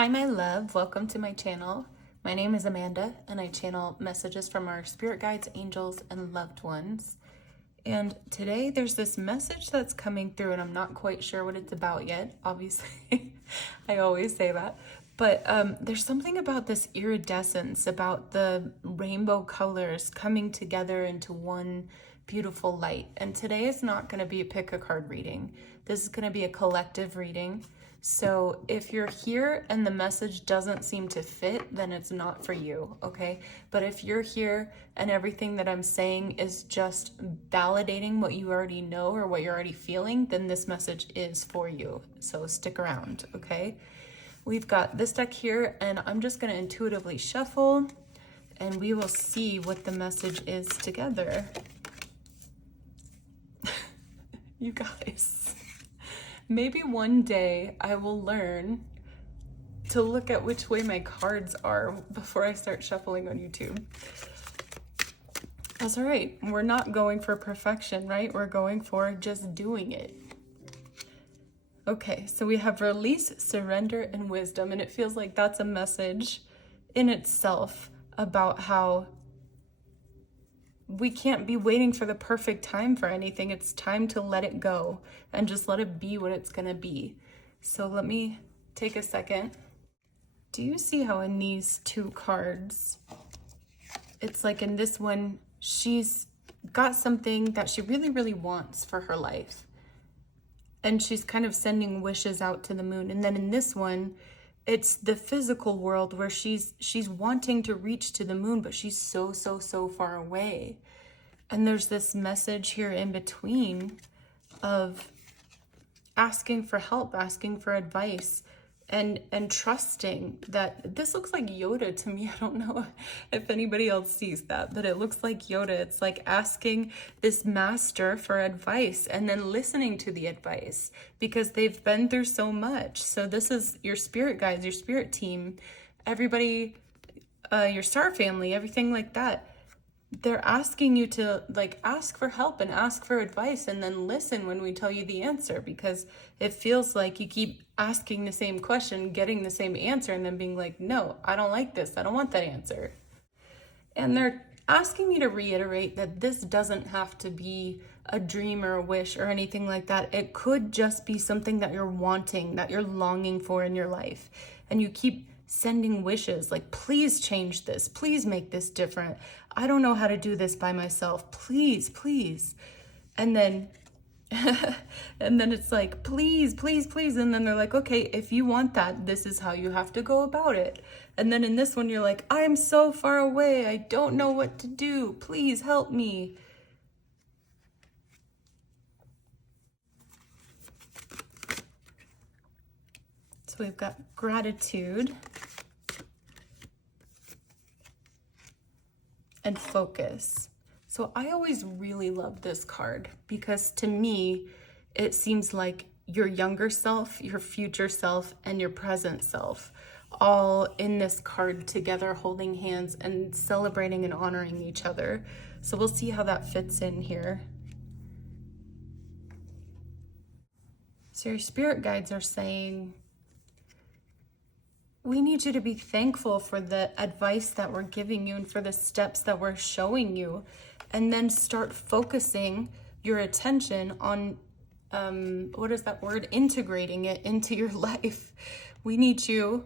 Hi, my love. Welcome to my channel. My name is Amanda, and I channel messages from our spirit guides, angels, and loved ones. And today there's this message that's coming through, and I'm not quite sure what it's about yet. Obviously, I always say that. But there's something about this iridescence, about the rainbow colors coming together into one beautiful light. And today is not going to be a pick a card reading. This is going to be a collective reading. So if you're here and the message doesn't seem to fit, then it's not for you, okay? But if you're here and everything that I'm saying is just validating what you already know or what you're already feeling, then this message is for you. So stick around, okay? We've got this deck here, and I'm just going to intuitively shuffle, and we will see what the message is together. You guys, maybe one day I will learn to look at which way my cards are before I start shuffling on YouTube. That's all right. We're not going for perfection, right? We're going for just doing it. Okay, so we have release, surrender, and wisdom, and it feels like that's a message in itself about how we can't be waiting for the perfect time for anything. It's time to let it go and just let it be what it's gonna be. So let me take a second. Do you see how in these two cards, it's like in this one, she's got something that she really, really wants for her life. And she's kind of sending wishes out to the moon. And then in this one, it's the physical world where she's wanting to reach to the moon, but she's so far away. And there's this message here in between of asking for help, asking for advice, and trusting that this looks like Yoda to me. I don't know if anybody else sees that, but it looks like Yoda. It's like asking this master for advice and then listening to the advice because they've been through so much. So this is your spirit guides, your spirit team, everybody, your star family, everything like that. They're asking you to like ask for help and ask for advice and then listen when we tell you the answer, because it feels like you keep asking the same question, getting the same answer, and then being like, no, I don't like this. I don't want that answer. And they're asking me to reiterate that this doesn't have to be a dream or a wish or anything like that. It could just be something that you're wanting, that you're longing for in your life. And you keep sending wishes like, please change this. Please make this different. I don't know how to do this by myself. Please. And then and then it's like, please. And then they're like, okay, if you want that, this is how you have to go about it. And then in this one, you're like, I am so far away. I don't know what to do. Please help me. So we've got gratitude and focus. So I always really love this card because to me, it seems like your younger self, your future self, and your present self all in this card together, holding hands and celebrating and honoring each other. So we'll see how that fits in here. So your spirit guides are saying, we need you to be thankful for the advice that we're giving you and for the steps that we're showing you, and then start focusing your attention on, what is that word? Integrating it into your life. We need you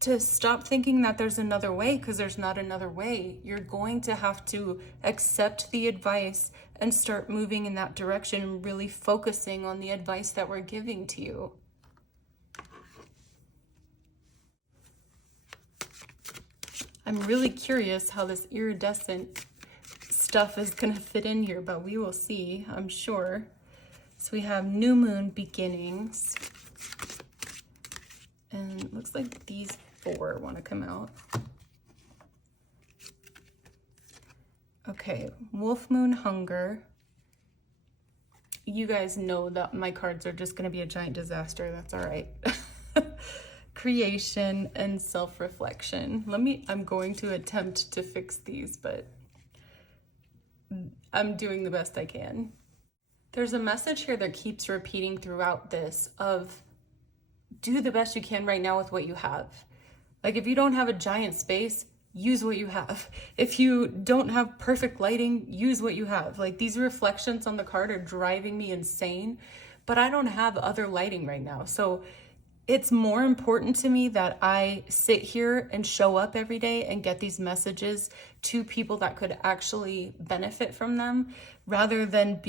to stop thinking that there's another way, because there's not another way. You're going to have to accept the advice and start moving in that direction and really focusing on the advice that we're giving to you. I'm really curious how this iridescent stuff is going to fit in here, but we will see, I'm sure. So we have new moon beginnings. And it looks like these 4 want to come out. Okay, wolf moon hunger. You guys know that my cards are just going to be a giant disaster. That's all right. Creation and self-reflection. I'm going to attempt to fix these, but I'm doing the best I can. There's a message here that keeps repeating throughout this of do the best you can right now with what you have. Like if you don't have a giant space, use what you have. If you don't have perfect lighting, use what you have. Like these reflections on the card are driving me insane, but I don't have other lighting right now. So it's more important to me that I sit here and show up every day and get these messages to people that could actually benefit from them, rather than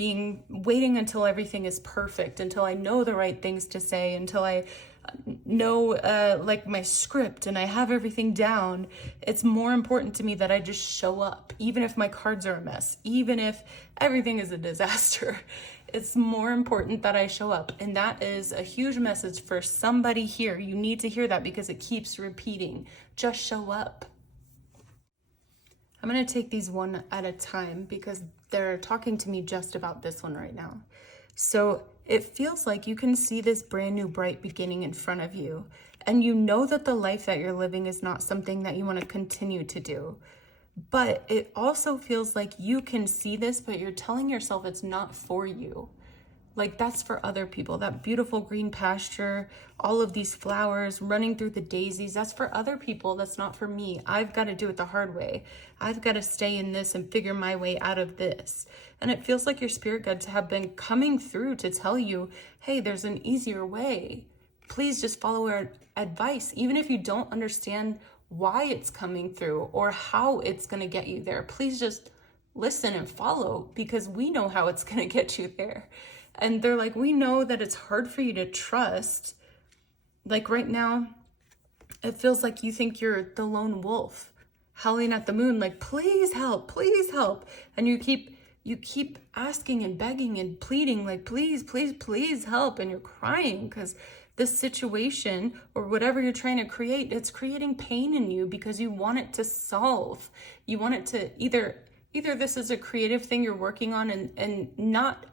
waiting until everything is perfect, until I know the right things to say, until I know like my script and I have everything down. It's more important to me that I just show up, even if my cards are a mess, even if everything is a disaster. It's more important that I show up. And that is a huge message for somebody here. You need to hear that because it keeps repeating. Just show up. I'm going to take these one at a time because they're talking to me just about this one right now. So it feels like you can see this brand new bright beginning in front of you. And you know that the life that you're living is not something that you want to continue to do. But it also feels like you can see this, but you're telling yourself it's not for you. Like that's for other people. That beautiful green pasture, all of these flowers running through the daisies, that's for other people. That's not for me. I've got to do it the hard way. I've got to stay in this and figure my way out of this. And it feels like your spirit guides have been coming through to tell you, hey, there's an easier way. Please just follow our advice. Even if you don't understand why it's coming through or how it's going to get you there, please just listen and follow, because we know how it's going to get you there. And they're like, we know that it's hard for you to trust. Like right now, it feels like you think you're the lone wolf howling at the moon, like, please help, please help. And you keep asking and begging and pleading, like, please, please, please help. And you're crying because this situation or whatever you're trying to create, it's creating pain in you because you want it to solve. You want it to either this is a creative thing you're working on and not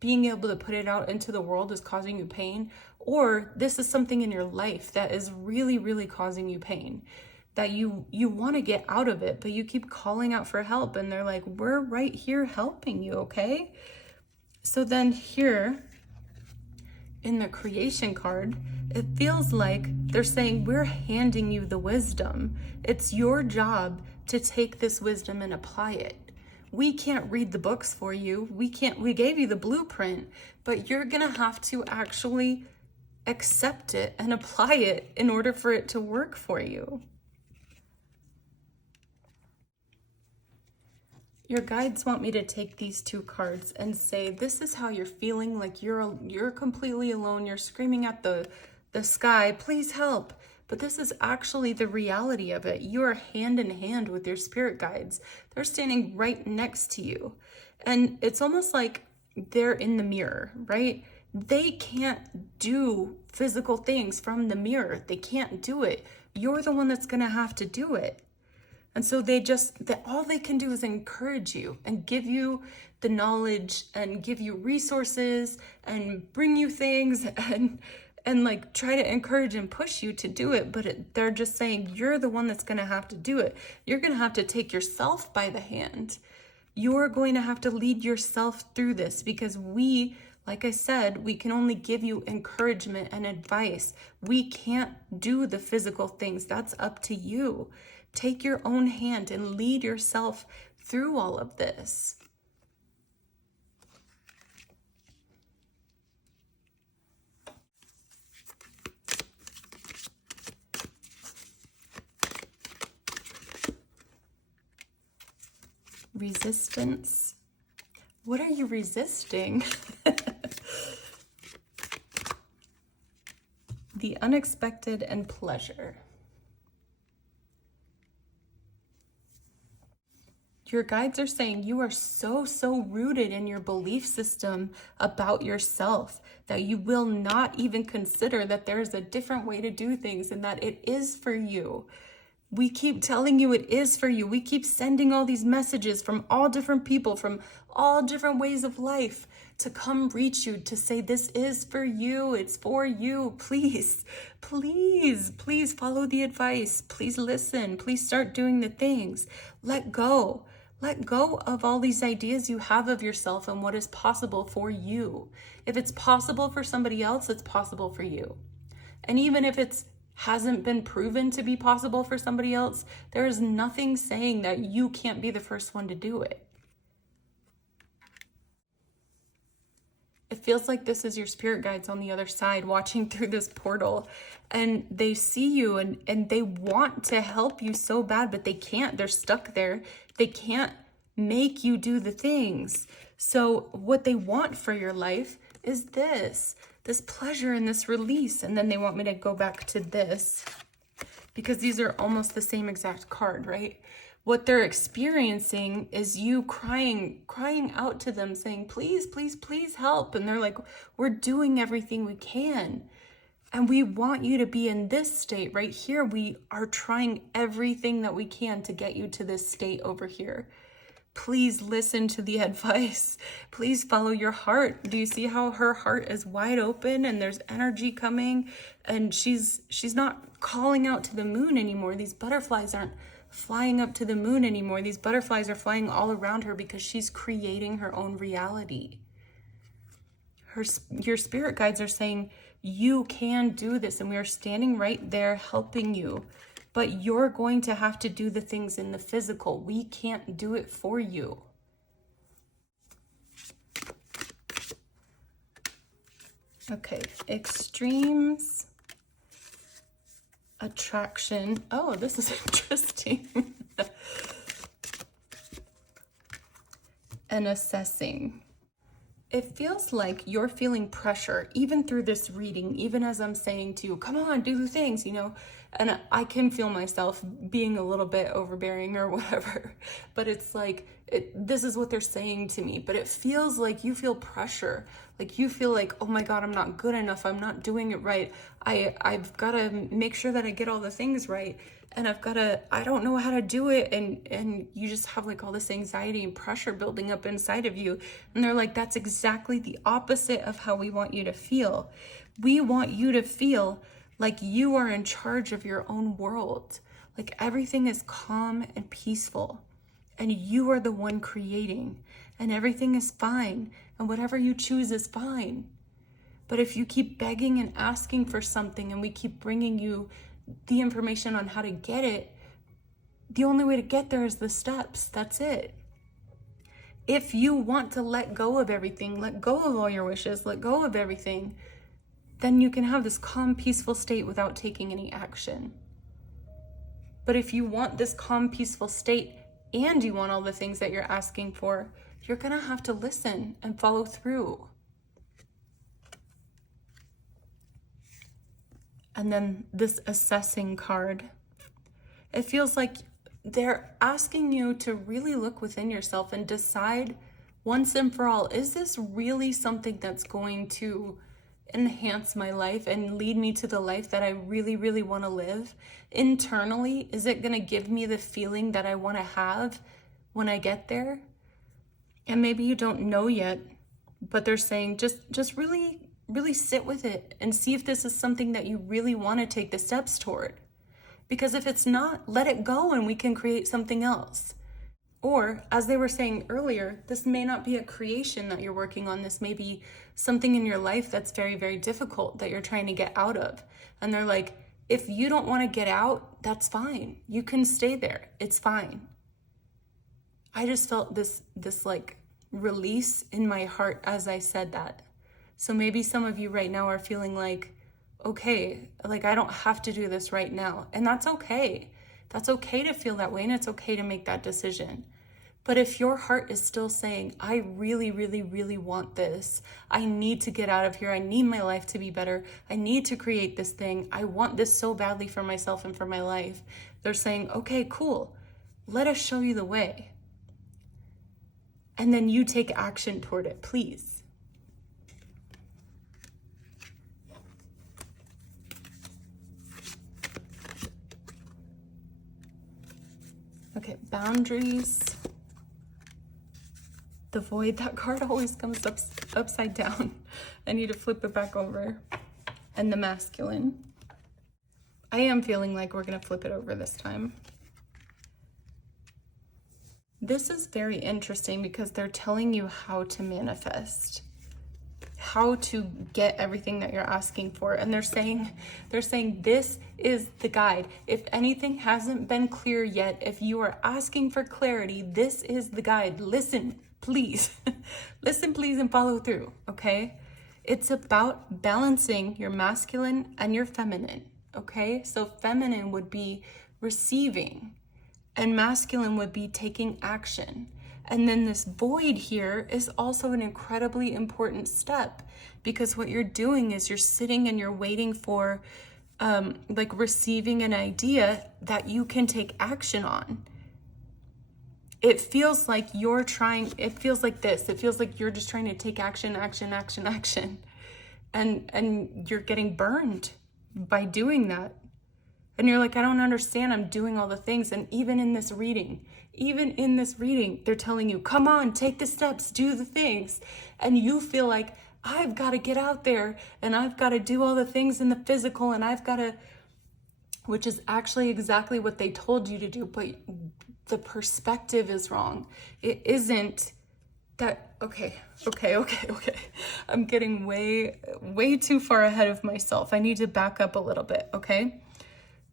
being able to put it out into the world is causing you pain, or this is something in your life that is really, really causing you pain, that you want to get out of it, but you keep calling out for help. And they're like, we're right here helping you, okay? So then here, in the creation card, it feels like they're saying, we're handing you the wisdom. It's your job to take this wisdom and apply it. We can't read the books for you. We gave you the blueprint, but you're going to have to actually accept it and apply it in order for it to work for you. Your guides want me to take these two cards and say, this is how you're feeling, like you're completely alone. You're screaming at the sky, please help. But this is actually the reality of it. You are hand in hand with your spirit guides. They're standing right next to you. And it's almost like they're in the mirror, right? They can't do physical things from the mirror. They can't do it. You're the one that's going to have to do it. And so all they can do is encourage you and give you the knowledge and give you resources and bring you things and like try to encourage and push you to do it. But they're just saying, you're the one that's going to have to do it. You're going to have to take yourself by the hand. You're going to have to lead yourself through this, because like I said, we can only give you encouragement and advice. We can't do the physical things. That's up to you. Take your own hand and lead yourself through all of this. Resistance. What are you resisting? The unexpected and pleasure. Your guides are saying you are so rooted in your belief system about yourself that you will not even consider that there's a different way to do things and that it is for you. We keep telling you it is for you. We keep sending all these messages from all different people, from all different ways of life, to come reach you, to say this is for you. It's for you. Please, please, please follow the advice. Please listen. Please start doing the things. Let go. Let go of all these ideas you have of yourself and what is possible for you. If it's possible for somebody else, it's possible for you. And even if it's hasn't been proven to be possible for somebody else, there is nothing saying that you can't be the first one to do it. It feels like this is your spirit guides on the other side watching through this portal, and they see you and they want to help you so bad, but they can't. They're stuck there. They can't make you do the things. So what they want for your life is this pleasure and this release. And then they want me to go back to this because these are almost the same exact card, right? What they're experiencing is you crying out to them saying, please, please, please help. And they're like, we're doing everything we can. And we want you to be in this state right here. We are trying everything that we can to get you to this state over here. Please listen to the advice. Please follow your heart. Do you see how her heart is wide open and there's energy coming? And she's not calling out to the moon anymore. These butterflies aren't flying up to the moon anymore. These butterflies are flying all around her because she's creating her own reality. Your spirit guides are saying, you can do this, and we are standing right there helping you. But you're going to have to do the things in the physical. We can't do it for you. Okay, extremes, attraction. Oh, this is interesting. And assessing. It feels like you're feeling pressure, even through this reading, even as I'm saying to you, come on, do the things, and I can feel myself being a little bit overbearing or whatever, but it's like, this is what they're saying to me, but it feels like you feel pressure, like you feel like, oh my God, I'm not good enough, I'm not doing it right, I've got to make sure that I get all the things right, and I don't know how to do it, and you just have like all this anxiety and pressure building up inside of you, and they're like, that's exactly the opposite of how we want you to feel. We want you to feel like you are in charge of your own world, like everything is calm and peaceful, and you are the one creating, and everything is fine, and whatever you choose is fine. But if you keep begging and asking for something, and we keep bringing you the information on how to get it, the only way to get there is the steps. That's it. If you want to let go of everything, let go of all your wishes, let go of everything, then you can have this calm, peaceful state without taking any action. But if you want this calm, peaceful state and you want all the things that you're asking for, you're gonna have to listen and follow through. And then this assessing card. It feels like they're asking you to really look within yourself and decide once and for all, is this really something that's going to enhance my life and lead me to the life that I really, really want to live? Internally, is it going to give me the feeling that I want to have when I get there? And maybe you don't know yet, but they're saying just really sit with it and see if this is something that you really want to take the steps toward. Because if it's not, let it go and we can create something else. Or, as they were saying earlier, this may not be a creation that you're working on. This may be something in your life that's very, very difficult that you're trying to get out of. And they're like, if you don't want to get out, that's fine. You can stay there. It's fine. I just felt this like release in my heart as I said that. So maybe some of you right now are feeling like, okay, like I don't have to do this right now. And that's okay. That's okay to feel that way, and it's okay to make that decision. But if your heart is still saying, I really, really, really want this, I need to get out of here, I need my life to be better, I need to create this thing, I want this so badly for myself and for my life, they're saying, okay, cool, let us show you the way. And then you take action toward it, please. Okay, boundaries. The void, that card always comes upside down. I need to flip it back over. And the masculine. I am feeling like we're gonna flip it over this time. This is very interesting because they're telling you how to manifest. how to get everything that you're asking for. And they're saying this is the guide. If anything hasn't been clear yet, if you are asking for clarity, this is the guide. Listen, please. Listen, please, and follow through, okay? It's about balancing your masculine and your feminine, okay? So feminine would be receiving, and masculine would be taking action. And then this void here is also an incredibly important step, because what you're doing is you're sitting and you're waiting for like receiving an idea that you can take action on. It feels like it feels like this. It feels like you're just trying to take action. And you're getting burned by doing that. And you're like, I don't understand. I'm doing all the things. And even in this reading, they're telling you, come on, take the steps, do the things. And you feel like, I've got to get out there and I've got to do all the things in the physical, and I've got to, which is actually exactly what they told you to do. But the perspective is wrong. It isn't that, okay. I'm getting way too far ahead of myself. I need to back up a little bit, okay?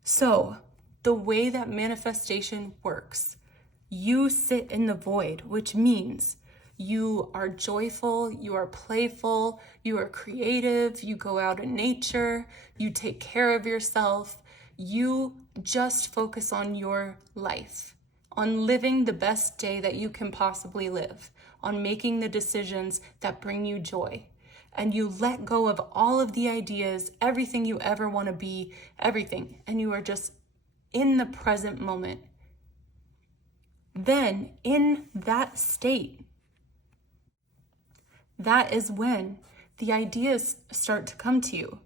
So the way that manifestation works, you sit in the void, which means you are joyful, you are playful, you are creative, you go out in nature, you take care of yourself, you just focus on your life, on living the best day that you can possibly live, on making the decisions that bring you joy. And you let go of all of the ideas, everything you ever want to be, everything. And you are just in the present moment. Then in that state, that is when the ideas start to come to you,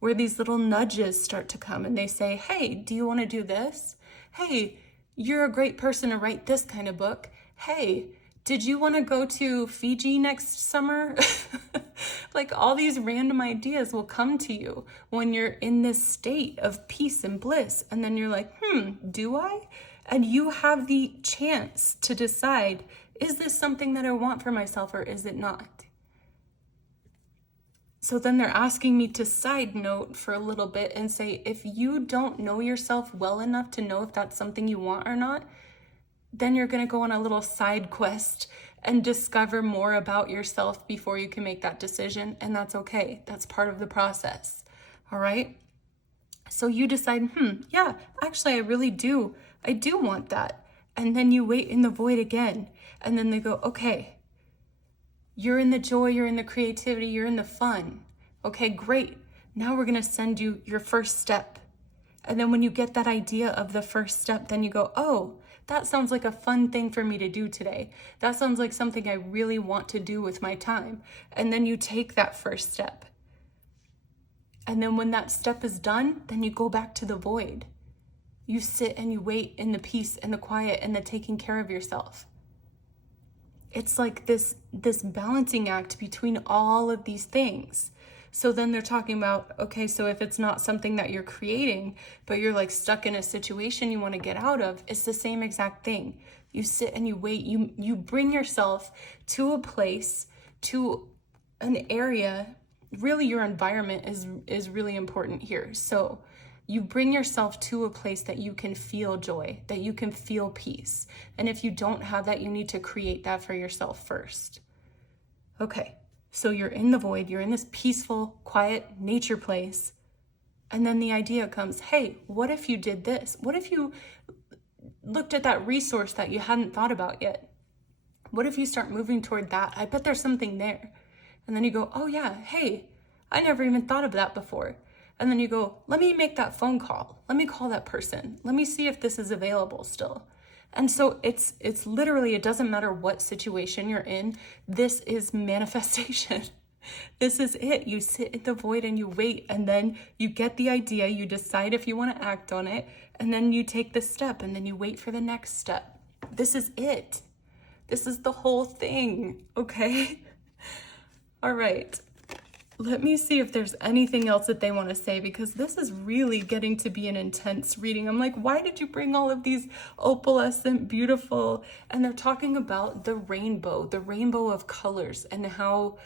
where these little nudges start to come and they say, hey, do you want to do this? Hey, you're a great person to write this kind of book. Hey, did you want to go to Fiji next summer? Like, all these random ideas will come to you when you're in this state of peace and bliss. And then you're like, do I? And you have the chance to decide, is this something that I want for myself or is it not? So then they're asking me to side note for a little bit and say, if you don't know yourself well enough to know if that's something you want or not, then you're going to go on a little side quest and discover more about yourself before you can make that decision. And that's okay. That's part of the process. All right. So you decide, yeah, actually, I really do. I do want that. And then you wait in the void again. And then they go, okay, you're in the joy, you're in the creativity, you're in the fun. Okay, great. Now we're going to send you your first step. And then when you get that idea of the first step, then you go, oh, that sounds like a fun thing for me to do today. That sounds like something I really want to do with my time. And then you take that first step. And then when that step is done, then you go back to the void. You sit and you wait in the peace and the quiet and the taking care of yourself. It's like this balancing act between all of these things. So then they're talking about, okay, so if it's not something that you're creating, but you're like stuck in a situation you want to get out of, it's the same exact thing. You sit and you wait, you bring yourself to a place, to an area. Really, your environment is really important here. So you bring yourself to a place that you can feel joy, that you can feel peace. And if you don't have that, you need to create that for yourself first. Okay. So you're in the void, you're in this peaceful, quiet nature place. And then the idea comes, hey, what if you did this? What if you looked at that resource that you hadn't thought about yet? What if you start moving toward that? I bet there's something there. And then you go, oh yeah, hey, I never even thought of that before. And then you go, let me make that phone call. Let me call that person. Let me see if this is available still. And so it's literally, it doesn't matter what situation you're in. This is manifestation. This is it. You sit in the void and you wait, and then you get the idea. You decide if you want to act on it, and then you take the step, and then you wait for the next step. This is it. This is the whole thing. Okay. All right. Let me see if there's anything else that they want to say, because this is really getting to be an intense reading. I'm like, why did you bring all of these opalescent, beautiful? And they're talking about the rainbow of colors, and how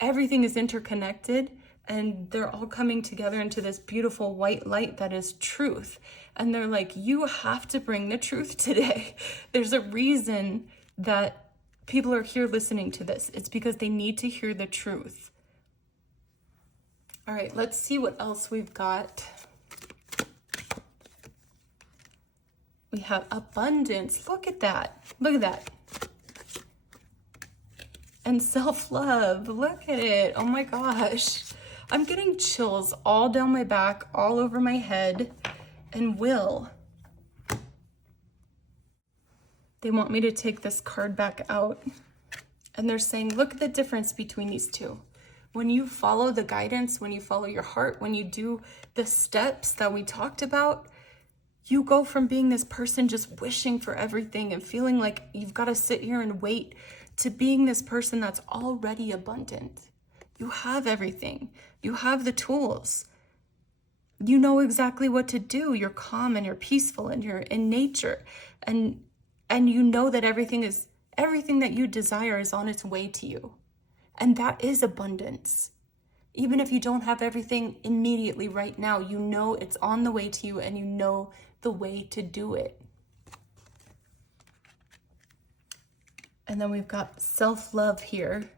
everything is interconnected, and they're all coming together into this beautiful white light that is truth. And they're like, you have to bring the truth today. There's a reason that people are here listening to this. It's because they need to hear the truth. All right, let's see what else we've got. We have abundance. Look at that. Look at that. And self-love. Look at it. Oh my gosh. I'm getting chills all down my back, all over my head. And will. They want me to take this card back out. And they're saying, look at the difference between these two. When you follow the guidance, when you follow your heart, when you do the steps that we talked about, you go from being this person just wishing for everything and feeling like you've got to sit here and wait to being this person that's already abundant. You have everything. You have the tools. You know exactly what to do. You're calm and you're peaceful and you're in nature. And you know that everything that you desire is on its way to you. And that is abundance. Even if you don't have everything immediately right now, you know it's on the way to you and you know the way to do it. And then we've got self-love here.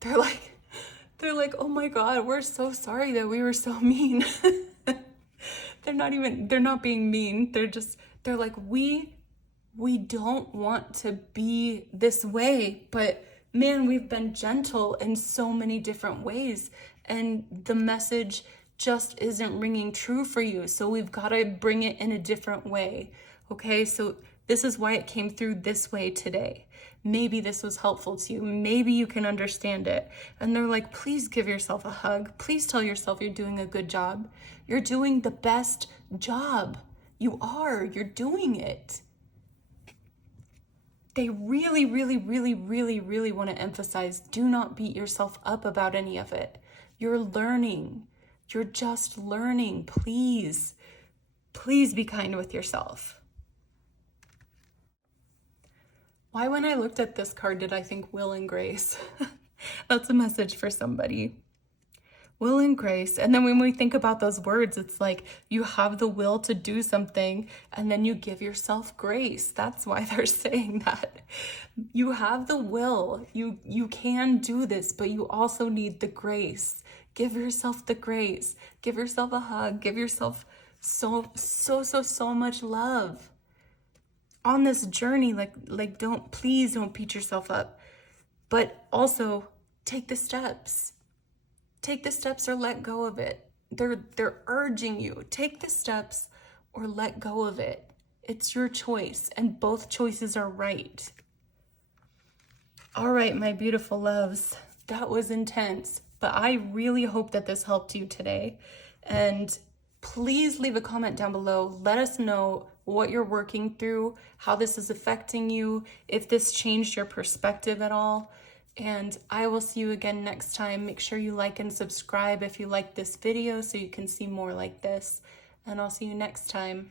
They're like, oh my God, we're so sorry that we were so mean. They're not being mean. They're like, we don't want to be this way, but man, we've been gentle in so many different ways, and the message just isn't ringing true for you. So we've got to bring it in a different way. Okay, so this is why it came through this way today. Maybe this was helpful to you. Maybe you can understand it. And they're like, please give yourself a hug. Please tell yourself you're doing a good job. You're doing the best job. You are. You're doing it. They really, really, really, really, really want to emphasize, do not beat yourself up about any of it. You're learning. You're just learning. Please, please be kind with yourself. Why, when I looked at this card, did I think will and grace? That's a message for somebody. Will and grace. And then when we think about those words, it's like you have the will to do something and then you give yourself grace. That's why they're saying that. You have the will. You can do this, but you also need the grace. Give yourself the grace. Give yourself a hug. Give yourself so much love. On this journey, please don't beat yourself up, but also take the steps. Take the steps or let go of it. They're urging you, take the steps or let go of it. It's your choice, and both choices are right. All right, my beautiful loves, that was intense, but I really hope that this helped you today. And please leave a comment down below. Let us know what you're working through, how this is affecting you, if this changed your perspective at all. And I will see you again next time. Make sure you like and subscribe if you like this video so you can see more like this. And I'll see you next time.